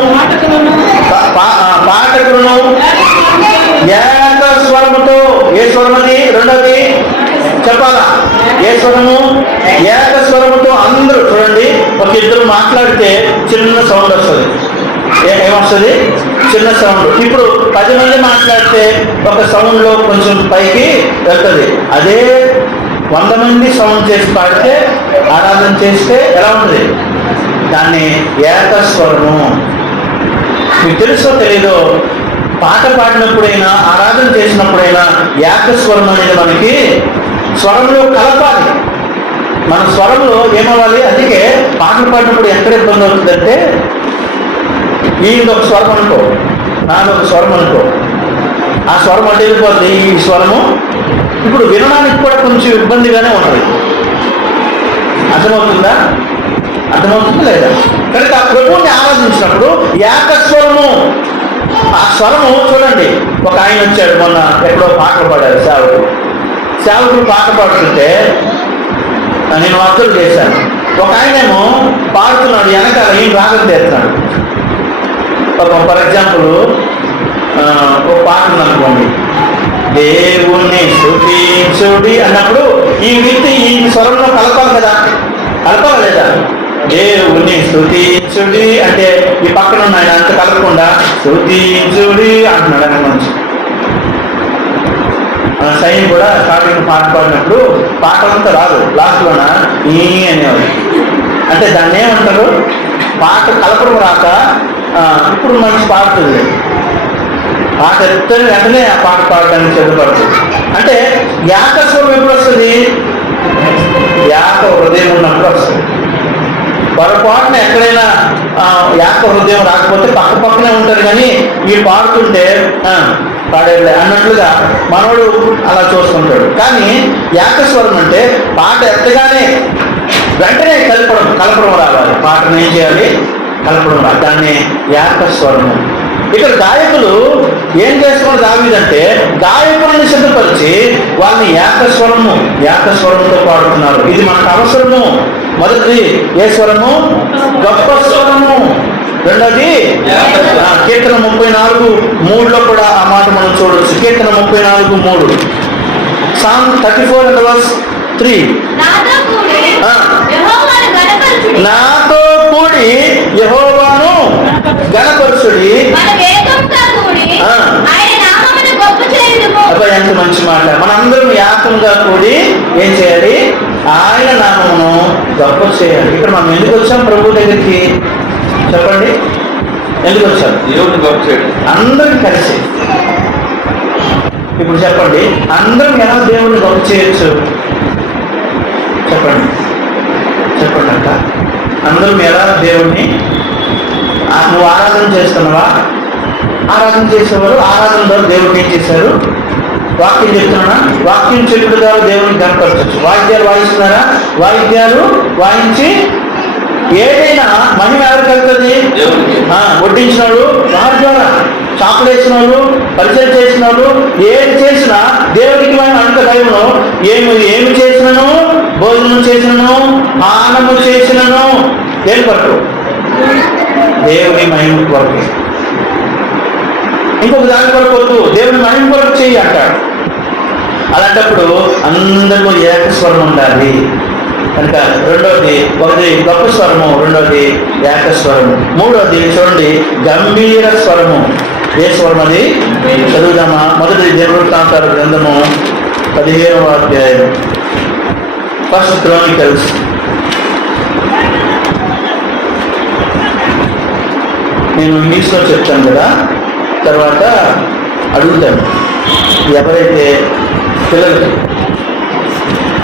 పాఠకులను ఏక స్వరముతో. ఏ స్వరమది? రెండోది చెప్పాలా? ఏ స్వరము? ఏక స్వరముతో అందరూ. చూడండి, ఒక ఇద్దరు మాట్లాడితే చిన్న సౌండ్ వస్తుంది. ఏమొస్తుంది? చిన్న సౌండ్. ఇప్పుడు 10 మంది మాట్లాడితే ఒక సౌండ్ లో కొంచెం పైకి వెళ్తుంది. అదే 100 మంది సౌండ్ చేసి పాడితే, ఆరాధన చేస్తే ఎలా ఉంటుంది? దాన్ని ఏకస్వరము. మీకు తెలుసో తెలీదో, పాట పాడినప్పుడైనా ఆరాధన చేసినప్పుడైనా ఏకస్వరం అనేది మనకి స్వరంలో కలపాలి. మన స్వరంలో ఏమవ్వాలి? అందుకే పాటలు పాడినప్పుడు ఎక్కడ ఇబ్బంది అవుతుందంటే, ఈయనొక స్వరం అనుకో, నాదొక స్వరం అనుకో, ఆ స్వరం అంటే వెళ్ళిపోతుంది ఈ స్వరము. ఇప్పుడు వినడానికి కూడా కొంచెం ఇబ్బందిగానే ఉంటుంది. అర్థమవుతుందా? అర్థమవుతుందా లేదా? కనుక ఆ ప్రభువుని ఆరాధించినప్పుడు ఏకస్వరము. ఆ స్వరము చూడండి, ఒక ఆయన వచ్చాడు మొన్న, ఎక్కడో పాటలు పాడారు సేవకులు పాట పాడుతుంటే నేను అర్థం చేశాను. ఒక ఆయనేమో పాడుతున్నాడు, వెనకాల ఈయన రాగం తీస్తున్నాడు. ఫర్ ఎగ్జాంపుల్ ఒక పాట ఉందనుకోండి, దేవుణ్ణి స్తుతించుడి అన్నప్పుడు ఈ వ్యక్తి ఈ స్వరంలో కలపాలి కదా, కలపాలి లేదా? దేవుణ్ణి స్తుతించుడి అంటే ఈ పక్కన ఉన్న ఆయన అంత కలపకుండా స్తుతించుడి అంటున్నాడు. అని మంచి సైన్ కూడా స్టార్టింగ్ పాట పాడినప్పుడు పాట అంతా రాదు, లాస్ట్లోన ఈ అనేవాడు. అంటే దాన్ని ఏమంటారు? పాట కలపడం రాక ఇప్పుడు మంచి పాడుతుంది. పాట ఎత్తని వెంటనే ఆ పాట పాడడానికి సిద్ధపడుతుంది. అంటే ఏకస్వరం ఎప్పుడు వస్తుంది? ఏక హృదయం ఉన్నప్పుడు వస్తుంది. పొరపాటున ఎక్కడైనా ఏక హృదయం రాకపోతే పక్క పక్కనే ఉంటారు, కానీ ఈ పాడుతుంటే పాడేలే అన్నట్లుగా మనోడు అలా చూస్తుంటాడు. కానీ ఏకస్వరం అంటే పాట ఎత్తగానే వెంటనే కలపడం రావాలి. పాటను ఏం చేయాలి? కలపడం రావాలి. దాన్ని ఏకస్వరము. ఇక్కడ గాయకులు ఏం చేసుకోవడం దావీదంటే, గాయకులను సిద్ధపరిచి వాళ్ళని ఏకస్వరంతో పాడుతున్నారు. ఇది మనకు అవసరము. మొదటిది ఏ స్వరము? గొప్ప స్వరము. రెండోది కీర్తన 34:3 కూడా ఆ మాట మనం చూడవచ్చు. కీర్తన 34:3, Psalm 34:3. నాతో కూడి యెహోవాను గణపరచుడి. అబ్బాయి ఎంత మంచి మాట. మనందరం ఏకంగా కూడి ఏం చేయాలి? ఆయన నామమును గొప్ప చేయాలి. ఇక్కడ మనం ఎందుకు వచ్చాం ప్రభు దగ్గరికి? చెప్పండి, ఎందుకు వచ్చాం? దేవుడిని గొప్ప చేయడం. అందరం కలిసి ఇప్పుడు చెప్పండి, అందరం ఎలా దేవుడిని గొప్ప చేయొచ్చు? చెప్పండి అక్క. అందరం ఎలా దేవుడిని? నువ్వు ఆరాధన చేస్తున్నావా? ఆరాధన చేసేవారు ఆరాధన ద్వారా దేవుడిని ఏం చేశారు? వాక్యం చెప్తున్నా, వాక్యం చెప్పుడు ద్వారా దేవుడిని కనపరచచ్చు. వాయిద్యాలు వాయిస్తున్నారా? వాయిద్యాలు వాయించి ఏదైనా మహిమ ఎవరికి వెళ్తుంది? వడ్డించిన వాళ్ళు, వారి ద్వారా చాకులు వేసిన వాళ్ళు, పరిచయం చేసిన వాళ్ళు, ఏది చేసినా దేవుడికి మేము అంత భయమును. ఏమి చేసినను? భోజనం చేసినను, ఆనము చేసినను దేని కొరకు? దేవుని మహిమ కొరకు. ఇంకొక దాని కొరకు వద్దు, దేవుని మహిమ కొరకు చెయ్యి అంటాడు. అలాంటప్పుడు అందరూ ఏకస్వరం ఉండాలి. కనుక రెండోది, ఒకటి గొప్ప స్వరము, రెండోది ఏకస్వరము, మూడోది చూడండి గంభీర స్వరము. ఏ స్వరం అది? చదువుదామా? మొదటి దినవృత్తాంతాల గ్రంథము 15వ అధ్యాయం, ఫస్ట్ క్రానికల్స్. నేను ఇంగ్లీష్లో చెప్తాను కదా, తర్వాత అడుగుతాను. ఎవరైతే పిల్లలకి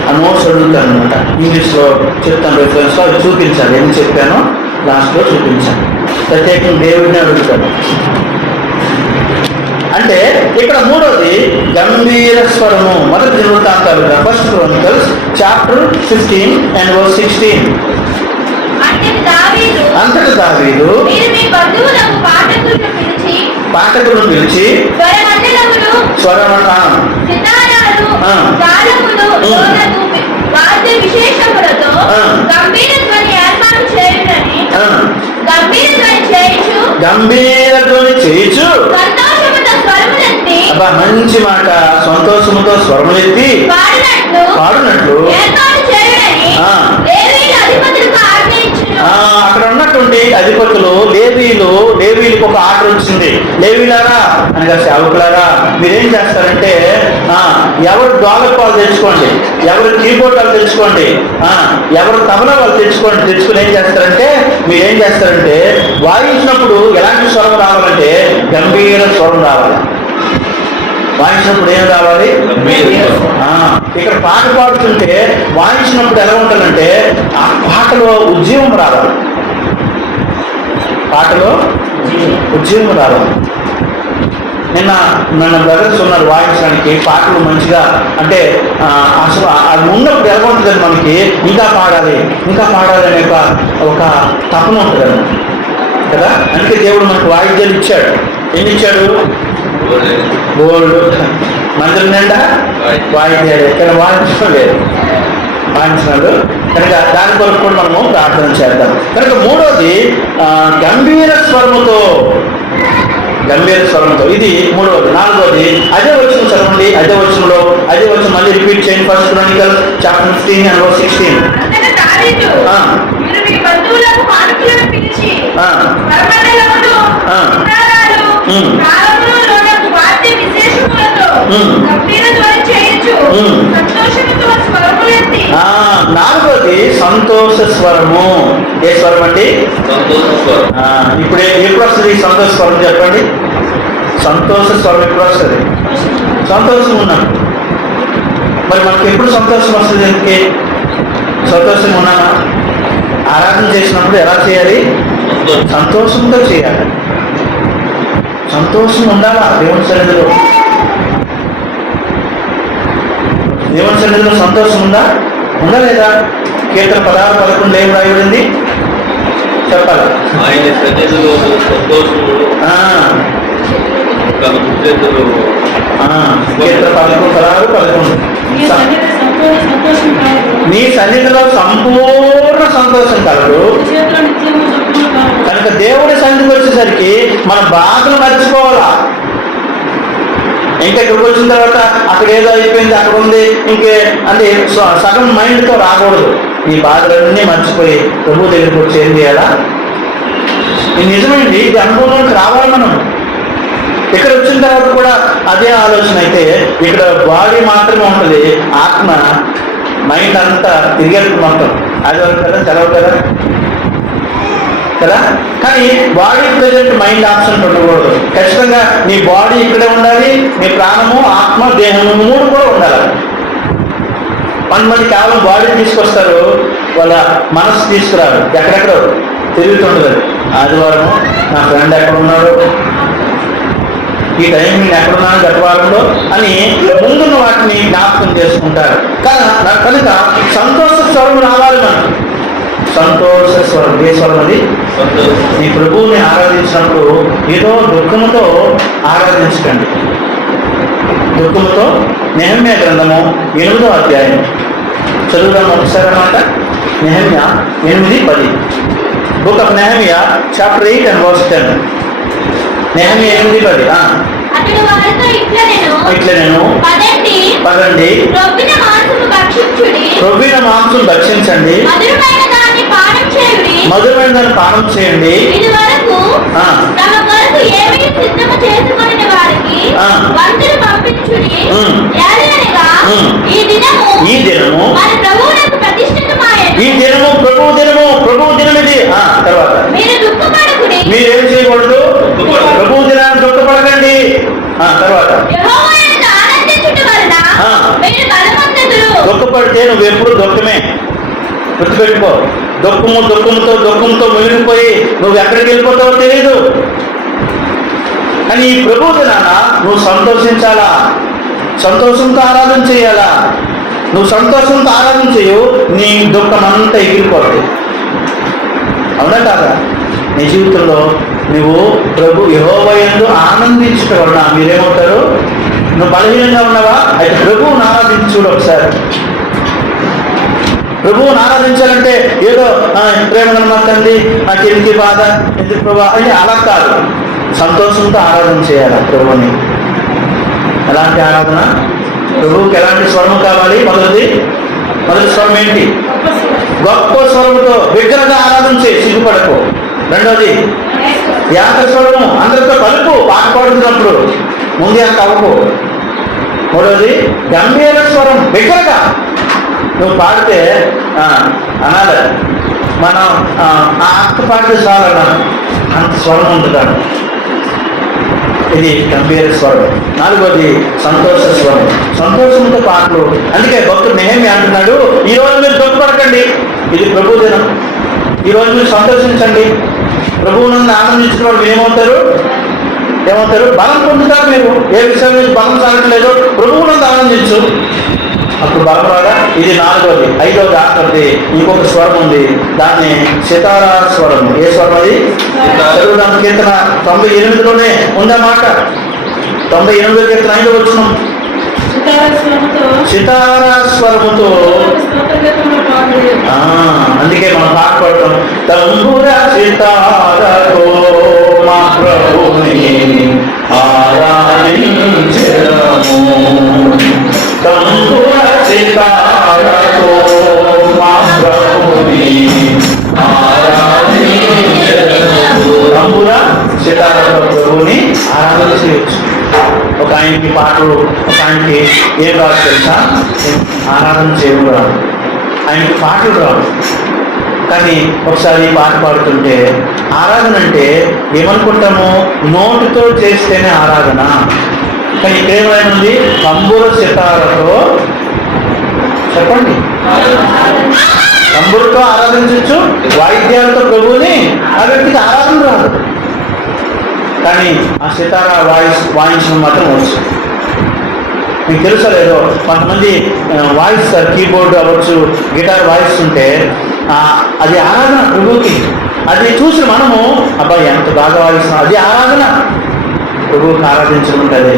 ఆ నోట్స్ అడుగుతాను అనమాట, ఇంగ్లీష్లో చెప్తాను రిఫరెన్స్లో, అది చూపించాలి. ఏం చెప్పానో లాస్ట్లో చూపించాను. ప్రత్యేకంగా దేవుడిని అడుగుతాను. అంటే ఇక్కడ మూడోది గంభీర స్వరము. మొదటి దినవృత్తాంతాలు first chronicles chapter 15 and verse 16. అంతటి దావీదు పాఠకులను పిలిచి గంభీర ధ్వని చేయుచు, అబ్బా మంచి మాట, సంతోషముతో స్వరములెత్తి పాడినట్లు అక్కడ ఉన్నటువంటి అధిపతులు లేవీలకు ఒక ఆర్డర్ వచ్చింది. లేవీలారా అనగా సేవకులారా, మీరేం చేస్తారంటే ఎవరు డోలపాలు తెచ్చుకోండి, ఎవరు కీబోర్డ్ వాళ్ళు తెచ్చుకోండి, ఎవరు తబలా వాళ్ళు తెచ్చుకుని ఏం చేస్తారంటే మీరేం చేస్తారంటే వాయించినప్పుడు ఎలాంటి స్వరం రావాలంటే గంభీర స్వరం రావాలి. వాయించినప్పుడు ఏం రావాలి? ఇక్కడ పాట పాడుతుంటే వాయించినప్పుడు ఎలా ఉంటుందంటే ఆ పాటలో ఉద్యమం రావాలి. పాటలో ఉద్యమం రావాలి. నిన్న బ్రదర్స్ ఉన్నారు వాయించడానికి. పాటలు మంచిగా అంటే అసలు అది ఉన్నప్పుడు ఎలా ఉంటుందని మనకి ఇంకా పాడాలి అనే ఒక తపన ఉంటుంది కదా. అందుకే దేవుడు మనకు వాయిద్యాలు ఇచ్చాడు. ఏమి ఇచ్చాడు? గోల్డ్ మందిరం నిండా వాయిద్యాలు. ఇక్కడ వాయించడం లేదు, వాయించినాడు కనుక దాని కొరకు కూడా మనము ప్రార్థన చేద్దాం. కనుక మూడోది గంభీర స్వరముతో, ఇది మూడవది. నాలుగోది అదే వచ్చిన చదవండి, అదే వచ్చిన మళ్ళీ రిపీట్ చేయండి. First chronicles chapter 15 and verse 16. నాలుగోది సంతోష స్వరము. ఏ స్వరం అండి? ఇప్పుడు ఎప్పుడు వస్తుంది ఈ సంతోష స్వరం చెప్పండి? సంతోష స్వరం ఎప్పుడు వస్తుంది? సంతోషం ఉన్నాను. మరి మనకి ఎప్పుడు సంతోషం వస్తుంది? ఎందుకే సంతోషంగా ఉన్నానా? ఆరాధన చేసినప్పుడు ఎలా చేయాలి? సంతోషంతో చేయాలి. సంతోషం ఉండాలా దేవుని సన్నిధిలో. దేవుని సన్నిధిలో సంతోషం ఉందా లేదా? కీర్తన 16:11 ఏం రాయబడింది చెప్పాలా? ఆయన సన్నిధిలో సంతోషము కీర్తన 16:11 నీ సన్నిధిలో సంపూర్ణ సంతోషం కలదు. కనుక దేవుడి సన్నిధికి వచ్చేసరికి మన బాధలు మర్చిపోవాలా. ఇంకా ఇక్కడికి వచ్చిన తర్వాత అక్కడ ఏదో అయిపోయింది, అక్కడ ఉంది ఇంకే అంటే సగం మైండ్తో రాకూడదు. ఈ బాధలన్నీ మర్చిపోయి ప్రభు దగ్గరికి వచ్చి ఏం చేయాలా? ఇది నిజమండి, ఇది అనుభవంలోకి రావాలి మనం. ఇక్కడ వచ్చిన తర్వాత కూడా అదే ఆలోచన అయితే ఇక్కడ బాడీ మాత్రమే ఉంటుంది, ఆత్మ మైండ్ అంతా తిరిగేట్టు మొత్తం అది కదా తెలవు కదా. కానీ బాడీ ప్రెజెంట్ మైండ్ ఆప్షన్ ఉండకూడదు. ఖచ్చితంగా నీ బాడీ ఇక్కడే ఉండాలి, నీ ప్రాణము ఆత్మ దేహము మూడు కూడా ఉండాలి. కొంతమంది కేవలం బాడీ తీసుకొస్తారు, వాళ్ళ మనసు తీసుకురారు. ఎక్కడెక్కడో తిరుగుతుండదు. ఆదివారము నా ఫ్రెండ్ ఎక్కడ ఉన్నాడు, ఈ టైం నేను ఎక్కడున్నాను గత వారంలో అని ముందున్న వాటిని జ్ఞాపకం చేసుకుంటారు. కనుక సంతోష స్వరం రావాలి మనకు. సంతోష స్వరం. ఏ స్వరం అది? నీ ప్రభువుని ఆరాధించినప్పుడు ఏదో దుఃఖముతో ఆరాధించకండి. దుఃఖముతో నెహమ్యా గ్రంథము 8వ అధ్యాయం చదువుదాం ఒకసారి అన్నమాట. Nehemiah 8:10. Book of Nehemiah chapter 8 and verse 10. Nehemiah 8:10. ఇట్లా నేను పదండి రొవ్విన మాంసం భక్షించండి, మధురమైన దాన్ని పానం చేయండి. తర్వాత యెహోవా యందు ఆనందించుట వలన ఆ. మీరు బలవంతులు. దుఃఖపడితే నువ్వు ఎప్పుడు దుఃఖమే, గుర్తుపెట్టుకో. దుఃఖంతో మునిగిపోయి నువ్వు ఎక్కడికి వెళ్ళిపోతావో తెలియదు. కానీ ఈ ప్రభు దినాన నువ్వు సంతోషించాలా, సంతోషంతో ఆరాధన చేయాలా. నువ్వు సంతోషంతో ఆరాధన చేయు, నీ దుఃఖం అంతా ఎగిరిపోతుంది. అవునా కాదా? నీ జీవితంలో నువ్వు ప్రభు యెహోవా యందు ఆనందించడం వలన మీరేమవుతారు? నువ్వు బలహీనంగా ఉన్నావా? అయితే ప్రభువుని ఆరాధించి చూడు ఒకసారి. ప్రభువుని ఆరాధించాలంటే ఏదో ప్రేమ నమ్మకండి, నాకు ఎందుకు బాధ, ఎందుకు ప్రభా అని అలా కాదు. సంతోషంతో ఆరాధన చేయాలి ప్రభువుని. ఎలాంటి ఆరాధన? ప్రభువుకి ఎలాంటి స్వరం కావాలి? మొదటి స్వరం ఏంటి? గొప్ప స్వరముతో బిగ్గరగా ఆరాధన చేయి, సిగ్గుపడకు. రెండోది యాక స్వరము, అందరితో కలుపు పాట పాడుతున్నప్పుడు, ముందు అంత అవ్వకు. మూడోది గంభీర స్వరం, బిగ్గరగా నువ్వు పాడితే అనాలి. మనం ఆ అక్క పాడితే చాలన్నా అంత స్వరం ఉంటున్నాడు. ఇది గంభీర స్వరం. నాలుగోది సంతోష స్వరం, సంతోషంతో పాటలు. అందుకే భక్తుడు నెహెమ్యా అంటున్నాడు, ఈరోజు మీరు దుఃఖపడకండి, ఇది ప్రభు దినం. ఈరోజు మీరు సంతోషించండి. ప్రభువునందు ఆనందించిన వాళ్ళు ఏమవుతారు? బలం పొందుతారు. మీరు ఏ విషయం నుంచి బలం సాగట్లేదు, ప్రభువునందు ఆనందించు, అప్పుడు బలం రాగా. ఇది నాలుగోది. ఐదోది ఆఖరిది ఇంకొక స్వరం ఉంది, దాన్ని సితారా స్వరం. ఏ స్వరం అది? చదువుదాం. కీర్తన 98లోనే ఉందన్నమాట. 98 కీర్తన 5 వచ్చినాం. సితారా స్వరముతో. అందుకే మనం పాట పాడతాం, తంబుర సితారతో మా ప్రభుని ఆరాధించెదము. తంబుర సితారతో మా ప్రభుని ఆరాధించెదము. తంబుర సితారతో ప్రభుని ఆరాధన చేయొచ్చు. ఒక ఆయనకి పాటలు, ఒక ఆయనకి ఏం రాదు తెలుసా? ఆరాధన చేయడం రాదు, ఆయనకి పాటలు రావు. కానీ ఒకసారి పాట పాడుతుంటే ఆరాధన అంటే ఏమనుకుంటాము? నోటితో చేస్తేనే ఆరాధన. కానీ ఇక్కడ ఏమైంది? తంబుర సితారతో. చెప్పండి, తంబురతో ఆరాధించవచ్చు, వాయిద్యాలతో ప్రభువుని. ఆ వ్యక్తికి ఆరాధన రాదు, కానీ ఆ సితారా వాయించడం మాత్రం వచ్చు. మీకు తెలుసో లేదో, కొంతమంది వాయిస్ కీబోర్డ్ అవ్వచ్చు, గిటార్ వాయిస్తుంటే అది ఆరాధన ప్రభువుకి. అది చూసి మనము అబ్బాయి ఎంత బాగా వాయిస్తున్నాం, అది ఆరాధన. ప్రభువుకి ఆరాధించుకుంటుంది.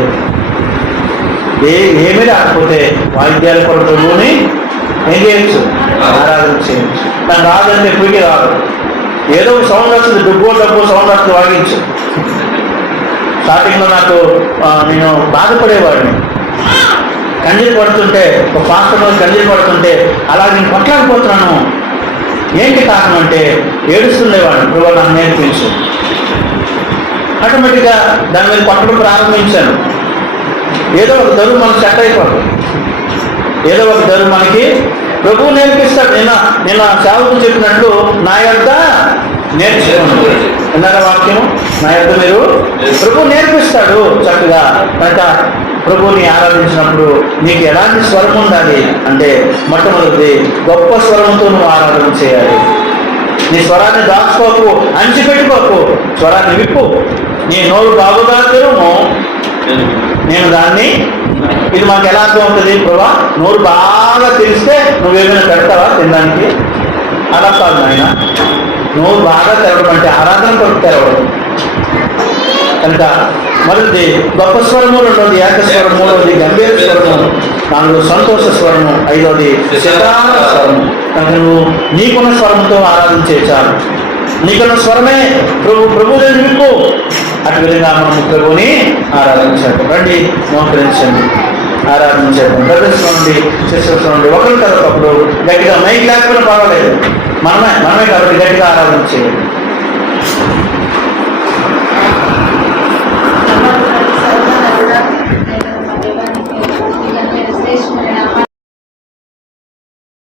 ఏమీ రాకపోతే వాయిద్యాల కూడా ప్రభువుని ఏం చేయొచ్చు? ఆరాధన చేయొచ్చు. నాకు రాదంటే ఎప్పటికీ రాదు. ఏదో ఒక సౌండ్ వస్తుంది, డబ్బు సౌండ్ వస్తుంది, వాగించు. స్టార్టింగ్లో నేను బాధపడేవాడిని. కంజీలు పడుతుంటే, ఒక పాస్టర్ కంజీలు పడుతుంటే అలా నేను కొట్లాడిపోతున్నాను. ఏంటి కారణం అంటే ఏడుస్తుండేవాడిని. ప్రభు నాకు నేర్పించు. ఆటోమేటిక్గా దాని మీద కొట్టడం ప్రారంభించాను. ఏదో ఒక దరువు మనకు సెట్ అయిపోతుంది. ఏదో ఒక దరువు మనకి ప్రభువు నేర్పిస్తాడు. నిన్న సేవకు చెప్పినట్లు నా యొక్క నేర్చుకోండి అన్నారా వాక్యం? నా యొక్క మీరు ప్రభువు నేర్పిస్తాడు చక్కగా. కనుక ప్రభువుని ఆరాధించినప్పుడు నీకు ఎలాంటి స్వరం ఉండాలి అంటే, మొట్టమొదటిది గొప్ప స్వరంతో నువ్వు ఆరాధన చేయాలి. నీ స్వరాన్ని దాచుకోకు, అంచిపెట్టుకోకు, స్వరాన్ని విప్పు. నీ నోరు బాగుగా తెరుము, నేను దాన్ని. ఇది మాకు ఎలా అర్థం అవుతుంది? ప్రభా, నోరు బాగా తెలిస్తే నువ్వేమైనా పెడతావా తినడానికి? అలా కాదు నాయన. నోరు బాగా తెరవడం అంటే ఆరాధన కొరకు తెరవడం. కనుక మొదటిది గొప్ప స్వరము, రెండోది ఏకస్వరం, మూడవది గంభీర స్వరము, నాలుగు సంతోష స్వరము, ఐదవది సితార స్వరము. కనుక నువ్వు నీకున్న స్వరంతో ఆరాధించే చాలు. నీకున్న స్వరమే ప్రభు విప్పు. అటు విధంగా మనం ప్రభుని ఆరాధించాలి. రండి, మోకరించండి, ఆరాధించండి. బ్రదర్స్ నుండి, సిస్టర్స్ నుండి ఒకరి తర్వాత ఒకరు గట్టిగా మైక్ లేకపోయినా పర్వాలేదు, మనమే కాబట్టి గట్టిగా ఆరాధన చేయాలి.